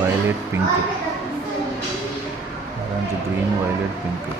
Violet pink, orange green violet pink.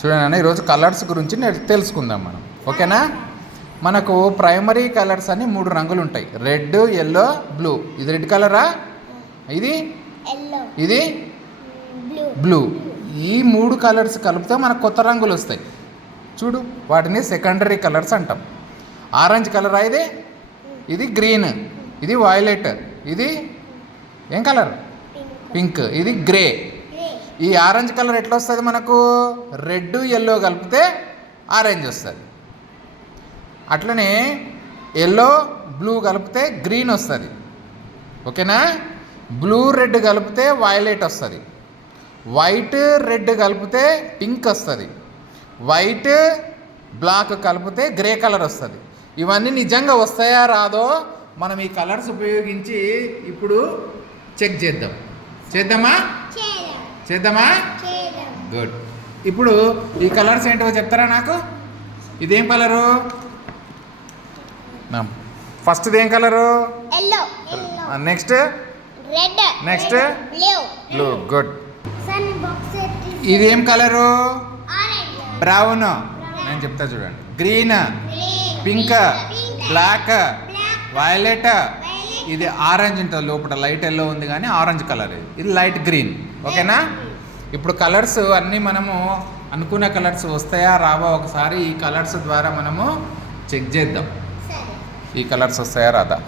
చూడండి, ఈరోజు colours గురించి తెలుసుకుందాం మనం, ఓకేనా? మనకు ప్రైమరీ కలర్స్ అని 3 రంగులు ఉంటాయి, రెడ్, ఎల్లో, బ్లూ. ఇది రెడ్ కలరా, ఇది బ్లూ. ఈ 3 కలర్స్ కలిపితే మనకు కొత్త రంగులు వస్తాయి. చూడు, వాటిని సెకండరీ కలర్స్ అంటాం. ఆరెంజ్ కలరా ఇది గ్రీన్, ఇది వైలెట్, ఇది ఏం కలర్, పింక్, ఇది గ్రే. ఈ ఆరెంజ్ కలర్ ఎట్లా వస్తుంది మనకు, రెడ్ ఎల్లో కలిపితే ఆరెంజ్ వస్తుంది. అట్లనే ఎల్లో బ్లూ కలిపితే గ్రీన్ వస్తుంది, ఓకేనా? బ్లూ రెడ్ కలిపితే వైలెట్ వస్తుంది, వైట్ రెడ్ కలిపితే పింక్ వస్తుంది, వైట్ బ్లాక్ కలిపితే గ్రే కలర్ వస్తుంది. ఇవన్నీ నిజంగా వస్తాయా రాదో మనం ఈ కలర్స్ ఉపయోగించి ఇప్పుడు చెక్ చేద్దామా? గుడ్. ఇప్పుడు ఈ కలర్స్ ఏంటో చెప్తారా నాకు? ఇదేం కలరు, ఫస్ట్ ఇదేం కలరు, నెక్స్ట్ బ్లూ. గుడ్. ఇదేం కలరు, బ్రౌన్. నేను చెప్తా చూడండి, గ్రీన్, పింక్, బ్లాక్, వైలెట్. ఇది ఆరెంజ్ ఉంటుంది, లోపల లైట్ ఎల్లో ఉంది కానీ ఆరెంజ్ కలర్. ఇది లైట్ గ్రీన్, ఓకేనా? ఇప్పుడు కలర్స్ అన్నీ మనము అనుకున్న కలర్స్ వస్తాయా రావా ఒకసారి ఈ కలర్స్ ద్వారా మనము చెక్ చేద్దాం. ఈ కలర్స్ వస్తాయా రాదా?